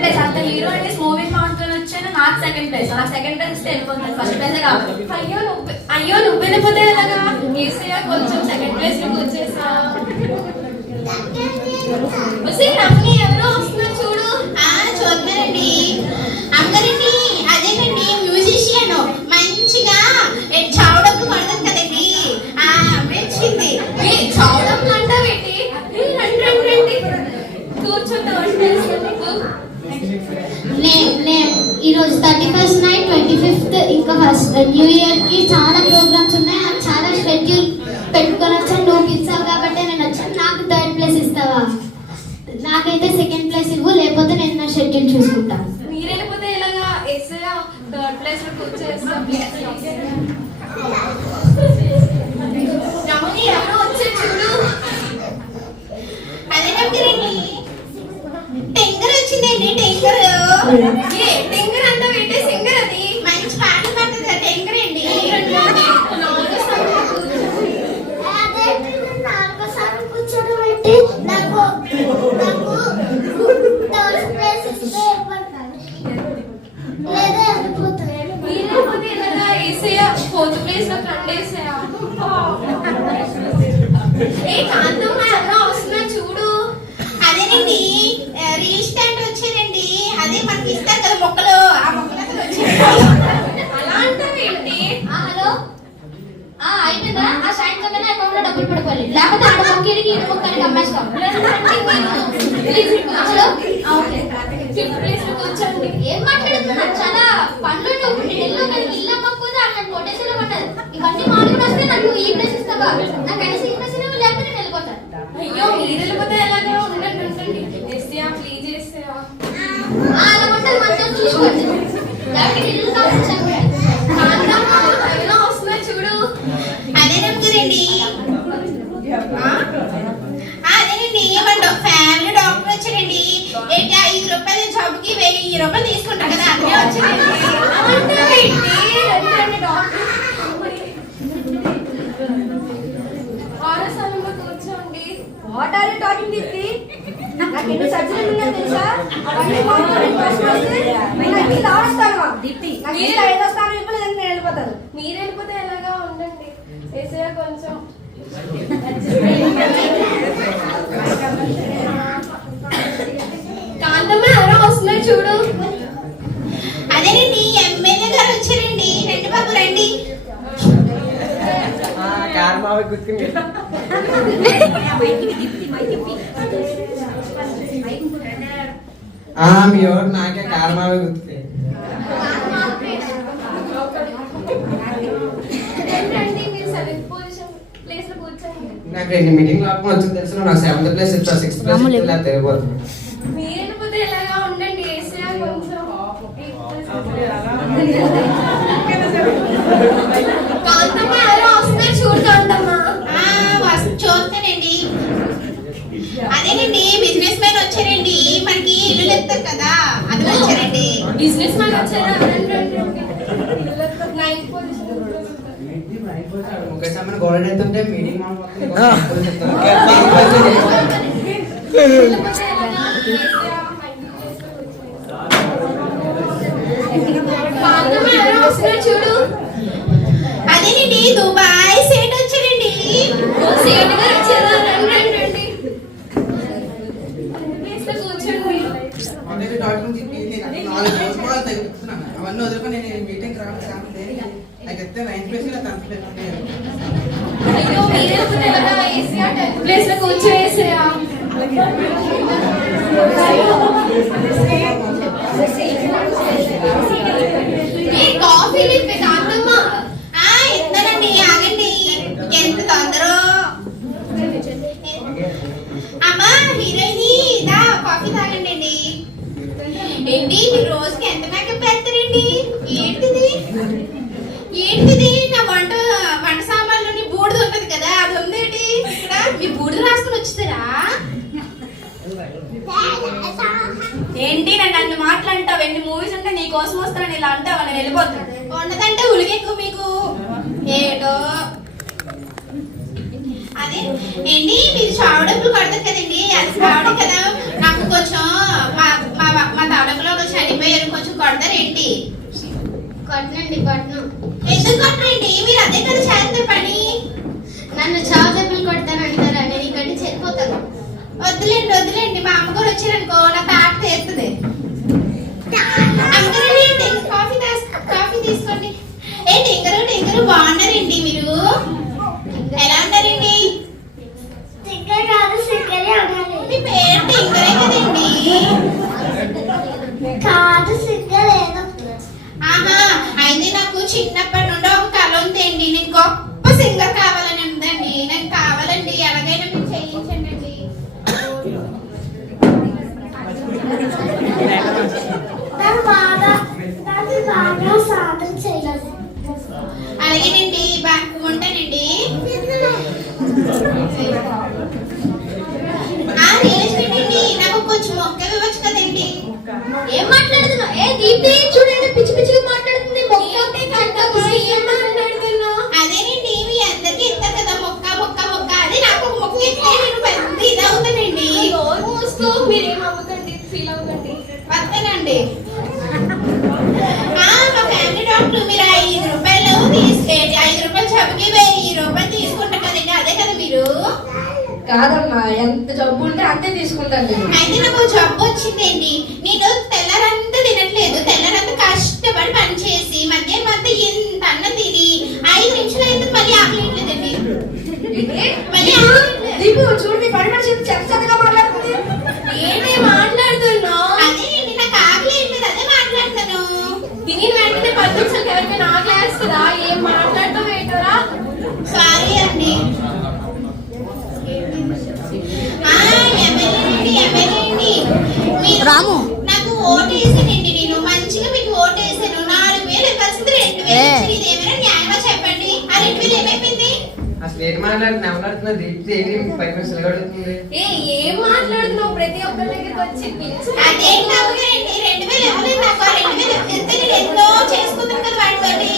Place. అంత hero అంటే movie మాత్రం వచ్చాను. నాకు సెకండ్ ప్లేస్. నాకు సెకండ్ ప్లేస్ ఇస్తే వెళ్ళిపోతాను. ఫస్ట్ ప్లేస్ కావాలి. అయ్యో నువ్వు వెళ్ళిపోతే ఎలాగా? ఈసీగా కొంచెం సెకండ్ ప్లేస్ లోకి వచ్చేసా. రమ్మి ఎవరో వస్తున్నారు చూడు. చూద్దానండి. అమ్మగారండి, అదేనండి మ్యూజిషియన్, మంచిగా చావడప్పుడు పడదు కదండి. వచ్చింది. చావడం అంటా పెట్టి రండి కూర్చుంటా. ఈరోజు 31st నైట్, 25th ఇంకా ఫస్ట్ న్యూ ఇయర్ కి చాలా ప్రోగ్రామ్స్ ఉన్నాయి. నాకు చాలా షెడ్యూల్ పెట్టుకొని వచ్చాను. నువ్వు ఇచ్చావు కాబట్టి నేను వచ్చాను. నాకు థర్డ్ ప్లేస్ ఇస్తావా? నాకైతే సెకండ్ ప్లేస్ ఇవ్వు, లేకపోతే నేను నా షెడ్యూల్ చూసుకుంటాను. మీరు వెళ్ళిపోతే ఎలాగా? ఎస్గా థర్డ్ ప్లేస్ లో కూర్చేస్తా. రమణి ఎవరో వచ్చారు చూడు. అదేనండి టెంగర్ వచ్చిందండి. టెంగర్ అంతా పెట్టే సింగర్ అది. మంచి పాటలు పాడుతుంది కదా టెంగర్ అండి. ఫోర్త్ ప్లేస్ లో కండేసా. కాంతమ్మ ఎవరో వస్తున్నా చూడు. అదేనండి రీల్ స్టాండ్ వచ్చారండి. అదే మనకి ఇస్తారు కదా మొక్కలు, ఆ మొక్కలు అసలు వచ్చారు. అలా అంటావేంటి? హలో, అయిపోయిందా? ఆ షైన్ కన్నా అకౌంట్ లో డబ్బులు పడుకోవాలి, లేకపోతే ఆడ మొక్కడికి మొక్కడికి అమ్మేస్తాం. ఏం మాట్లాడుతున్నా? చాలా పనులు ఇల్లు అమ్మకపోతే అక్కడ కొట్టేసేలో పడ్డది. ఇవన్నీ మామూలుగా వస్తే నాకు ఈ ప్లేస్ ఇస్తావా? నాకు కలిసి ఈ ప్లేస్ లేకపోతే నేను వెళ్ళిపోతాను. అయ్యో మీరు వెళ్ళిపోతే ఎలాగో ఉండండి. ఎస్సా ప్లీజ్ చేస్తా. అలా ఉంటుంది, మంచిగా చూసుకోండి. దానికి ఇల్లు కావచ్చు. వస్తున్నా చూడు. అదేనండి ఏమంటో ఫ్యామిలీ డాక్టర్ వచ్చారండి. ఏంటి 5 రూపాయల జాబ్కి 1000 రూపాయలు తీసుకుంటారు కదా, అన్నీ వచ్చారండి. కూర్చోండి. What are you talking Deepti? నాకు ఎన్ని సర్జరీలు ఉన్నాయో తెలుసా? అవన్నీ మాట్లాడే ప్రశ్న వస్తే నాకు ఇది ఆడస్తాను దీప్తి. నాకు ఇలా ఏదో స్థానం ఇవ్వలేదని నేను వెళ్ళిపోతాను. మీరు వెళ్ళిపోతే ఎలాగా? ఉండండి. ఎస్ఐ కొంచెం కాంతమ్మ ఎవరో వస్తున్నారు చూడు. అదేనండి ఎమ్మెల్యే గారు వచ్చారండి. రండి బాబు రండి. నాకే కారమావే గుర్తుంది. నాకు 2 మీటింగ్ లోపల వచ్చింది తెలుసు. నాకు 7th ప్లేస్ ఇస్తా, 6th ప్లేస్ ఇస్తా తెలియదు. మీరు వెళ్ళిపోతే ఎలాగా? ఉండండి. ఎస్ఐ కొంచెం కాంతమ్మ ఎవరో వస్తున్నారు చూడు. కాంతమ్మ చూస్తానండి. అదేనండి బిజినెస్ మ్యాన్ వచ్చారండి. మనకి ఇల్లు చెప్తారు కదా, అది వచ్చారండి. బిజినెస్ మ్యాన్ వచ్చారా? ముఖేశ్వర గోల్డ్ అవుతుంటే మీటింగ్ చూడు. అదేనండి దుబాయ్ సేట్ వచ్చారండి. సేట్ గారు వచ్చారా? రండి కూర్చోండి. అవన్నీ వదులుకొని నేను మీటింగ్ రావాలి. నాకు ఎత్తే 9th ప్లేస్ ఇలా 10th ప్లేస్. అయ్యో మీరు వెళ్ళిపోతే ఎలాగా? ఏసీఆ 10th ప్లేస్ లో కూర్చోవేసా. కాఫీలు ఇప్పే కాంతమ్మ. ఇస్తానండి, ఆగండి. ఎంత తొందర అమ్మా. హీరోయిన్ కాఫీ తాగండి అండి. ఏంటి మీరు రోజుకి ఎంత మేకప్ వేస్తారండి? ఏంటిది నా వంట సామాన్లోని బూడిద ఉంటది కదా, అది ఉందేంటి ఇక్కడ? మీ బూడిద రాసుకుని వచ్చేసారా? ఏంటి నన్ను మాట్లాంటావు? ఎన్ని మూవీస్ ఉంటే నీ కోసం వస్తాను ఇలా అంటావు. నేను వెళ్ళిపోతాను. ఉన్నదంటే ఉలికెక్కువ మీకు. ఏటో అదే ఏంటి మీరు చావు డబ్బులు కడతారు కదండి, అది చావడం కదా. నాకు కొంచెం మా తాడ మీరు అదే కదా చేస్తారు పని. నన్ను చావు దెబ్బలు కొడతానంటారా? నేను ఇక్కడి నుంచి వెళ్ళిపోతాను. వద్దులేండి వద్దులేండి, మా అమ్మగారు వచ్చారనుకో నా తాట తీరుతుంది. అమ్మగారండి కాఫీ తీసుకోండి. ఏ టింగరు బాగున్నారండి మీరు? ఎలా ఉన్నారండి? మీ పేరు టింగరే కదండి? ఆహా, అయితే నాకు చిన్నప్పటి నుండి ఒక కళ ఉందండి. నేను గొప్ప సింగర్ కావాలని ఉందండి. నాకు కావాలండి, ఎలాగైనా మీరు చేయించండి. అలాగేనండి, ఉంటానండి. రియల్ ఎస్టేట్ అండి, నాకు కొంచెం మొక్క ఇవ్వచ్చు కదండి. ఏం మాట్లాడుతున్నావు? ఏ దీప్తి చూడండి, పిచ్చి పిచ్చిగా మాట్లాడుతుంది. మొక్క ఏం మాట్లాడుతున్నావు? అదేనండి, మీ అందరికి ఇస్తారు కదా మొక్క మొక్క మొక్క. అదే నాకు ఒక మొక్క ఇస్తే నేను పెద్ద ఇది అవుతానండి. మీరేం అవ్వకండి, ఫీల్ అవ్వకండి. వస్తానండి. మా ఫ్యామిలీ డాక్టర్ మీరు 5 రూపాయలు తీసుకెళ్ళి 5 రూపాయలు జబ్బుకి 1000 రూపాయలు తీసుకుంటారు కదండి, అదే కదా మీరు? కాదమ్మా, ఎంత జబ్బు ఉంటే అంతే తీసుకుంటాను నేను. అయితే నాకు జబ్బు వచ్చిందండి. నేను తెల్లారంతా తినట్లేదు. తెల్లారంతా కష్టపడి పని చేసి మధ్యాహ్నం అంతా ఇంత అన్నం తిని 5 నిమిషాలు అయితే మళ్ళీ ఆకలిట్లేదండి. మళ్ళీ దీపు చూడు, మీ పని మనిషి చెత్తగా మాట్లాడుతుంది. ఏంటి మాట్లాడుతున్నావు? అదేనండి, నాకు ఆకలిట్లేదు, అదే మాట్లాడతాను. తిని వెంటనే 10 నిమిషాలకి ఎవరికైనా ఆకలేస్తుందా? ఏం మాట్లాడతావు ఏంటోరా? సారీ అండి. ఎమ్మెల్యేండి రాము, నాకు ఓటు వేసానండి. నేను మంచిగా మీకు ఓటు వేసాను. 4000 ఇవ్వాల్సింది 2000. ఇది ఏమైనా న్యాయమా చెప్పండి? ఆ 2000 ఏమైపోయింది? అసలు ఏం మాట్లాడుతున్నా దీప్తి ఏంటి 5 నిమిషాలు అడుగుతుంది. ఏం మాట్లాడుతున్నావు? ప్రతి ఒక్కరి దగ్గరికి వచ్చి పిలిచి అదేం కాదులేండి, 2000 ఇవ్వలేదు నాకు. ఆ 2000 ఇస్తే నేను ఎంతో చేసుకుంటాను కదా వాటితోటి.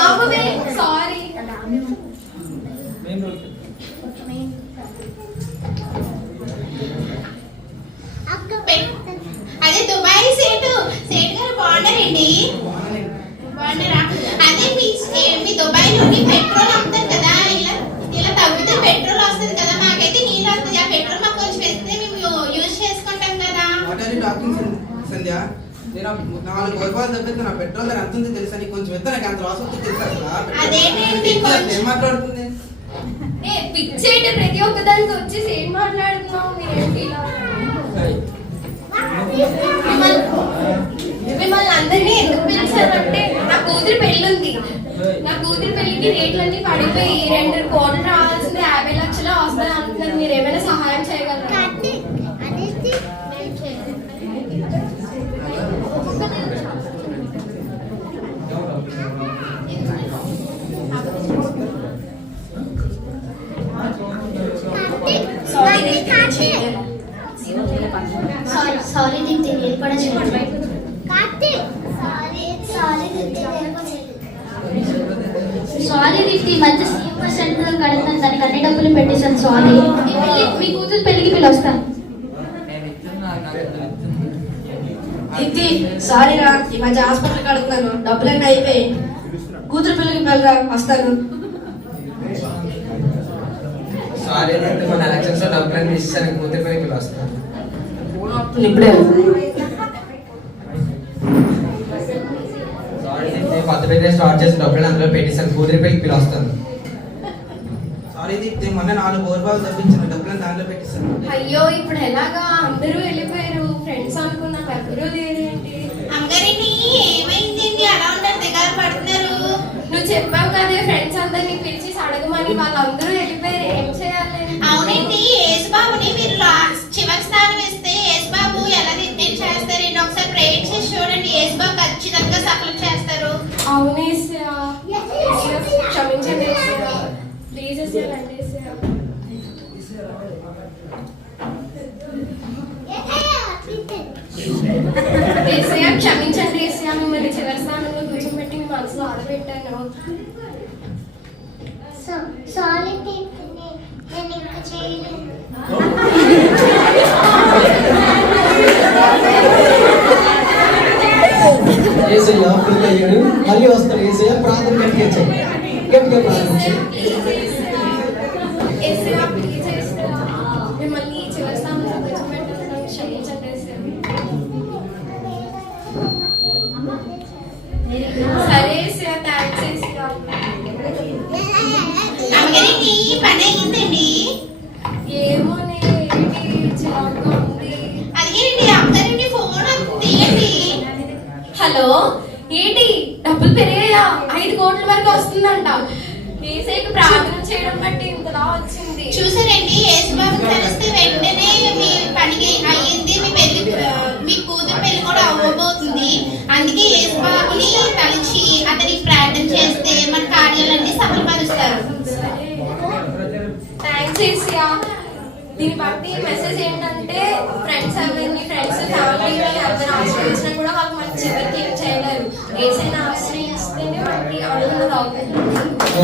ఆపవే, సారీ. అదే దుబాయ్ సేటు గారు బాగున్నారండి? బాగున్నారా? అదే మీ దుబాయ్ నుండి పెట్రోల్ అమ్ముతారు కదా, ఇలా ఇలా తగ్గితే పెట్రోల్ వస్తుంది కదా, మాకైతే నీళ్ళు వస్తుంది. ఆ పెట్రోల్ మాకు కొంచెం వేస్తే మేము యూజ్ చేసుకుంటాం కదా. సంధ్య, నేను 4 రూపాయలు తప్పితే నా పెట్రోల్ ధర ఎంత ఉంది తెలుసా? నీకు కొంచెం ఎంత నాకు అంత లాస్ అవుతుంది తెలుసా? అదేంటి ఏం మాట్లాడుతుంది? పిచ్చేట ప్రతి ఒక్క దానికి వచ్చేసి ఏం మాట్లాడుతున్నావు? మీరేంటి ఇలా? మిమ్మల్ని అందరినీ ఎందుకు పిలిచారంటే నా కూతురు పెళ్లి ఉంది. నా కూతురు పెళ్లికి రేట్లన్నీ పడిపోయి 2 కోట్లు రావాల్సింది 50 లక్షలు వస్తాయి అంటున్నారు. మీరు ఏమైనా సహాయం చేయగలరా? సారీ దీప్తి, నేను కూడా సారీ దీప్తి, మధ్య సీఎం పర్సెంట్ కడతాను, దానికి అన్ని డబ్బులు పెట్టేశాను. సారీ. మీ కూతురు పెళ్లికి పిల్లలు వస్తాను. దీప్తి సారీ రా, ఈ మధ్య హాస్పిటల్ కడుతున్నాను, డబ్బులన్నీ అయిపోయి. కూతురు పిల్లలకి వెళ్ళరా, వస్తాను. సారీ అంటే మన ఎలక్షన్స్ లో డబ్బులన్నీ ఇస్తాను, కూతురు పైకి వస్తాను. ఇప్పుడే కొత్త బిజినెస్ స్టార్ట్ చేసిన డబ్బులు అందులో పెట్టేసాను, కూతురి పైకి పిల్ల వస్తాను. సారీ దీప్తి, మొన్న 4 బోర్బాలు తప్పించిన డబ్బులను దాంట్లో పెట్టేసాను. అయ్యో, ఇప్పుడు ఎలాగా? అందరూ వెళ్ళిపోయారు. ఫ్రెండ్స్ అనుకున్నాం, ఎవరూ లేరేంటి? అమ్మగారిని ఏమైందండి? అలా ఉండరు, దిగాలు పడుతున్నారు. నువ్వు చెప్పావు కదే ఫ్రెండ్స్ అందరినీ పిలిచి అడగమని, వాళ్ళందరూ వెళ్ళిపోయారు. ఏం చేయాలి? అవునండి, యేసుబాబుని మీరు చివరి స్థానం ఇస్తే యేసుబాబు ఎలా రిటైన్ చేస్తారండి? ఒకసారి ప్రేయర్ చేసి చూడండి, యేసుబాబు ఖచ్చితంగా సఫలం చేస్తారు. అవునే క్షమించండి, ప్లీజ్ రండి. క్షమించండి ఏసయ్యా, మిమ్మల్ని చివరి స్థానంలో కూర్చోబెట్టి మీ మనసులో ఆడబెట్టాను. సారీ దీప్తి, నేను ఇంకా చేయలేదు. ఏసయ్య మళ్ళీ వస్తాడు. ఏసయ్య ప్రార్థన గట్టిగా చేయి. ఇంకా ప్రార్థించు. మిమ్మల్ని చివరి స్థానంలో కూర్చోబెట్టడం క్షమించండి ఏసయ్య. సరే ఏసయ్య, థాంక్స్ ఏసయ్య. అమ్మగారండి ఈ పని అయ్యిందండి. ఏమోనే ఏంటి చిరాకుగా ఉంది. అదిగేనండి అమ్మగారండి ఫోన్ తీయండి. హలో, ఏంటి డబ్బులు పెరిగాయా? 5 కోట్ల వరకు వస్తుందంట. ఏసైకి ప్రార్థన చేయడం బట్టి ఇంతలా వచ్చింది. చూసారండి యేసుబాబుని కలిస్తే వెంటనే మీ పని అయ్యింది. మీ కూతురు పెళ్లి కూడా అవ్వబోతుంది. అందుకే యేసుబాబుని కలిసి అతనికి ప్రార్థన చేస్తే మన కార్యాలన్నీ సఫలపరుస్తారు. Thanks Asia. దీన్ని బట్టి మెసేజ్ ఏంటంటే ఫ్రెండ్స్ ఫ్యామిలీని అందరూ ఆశ్రయించినా కూడా వాళ్ళకి మన చివరికి ఏం చేయలేరు. ఏసైనా ఆశ్రయిస్తేనే మనకి అడుగున్నది అవుతుంది.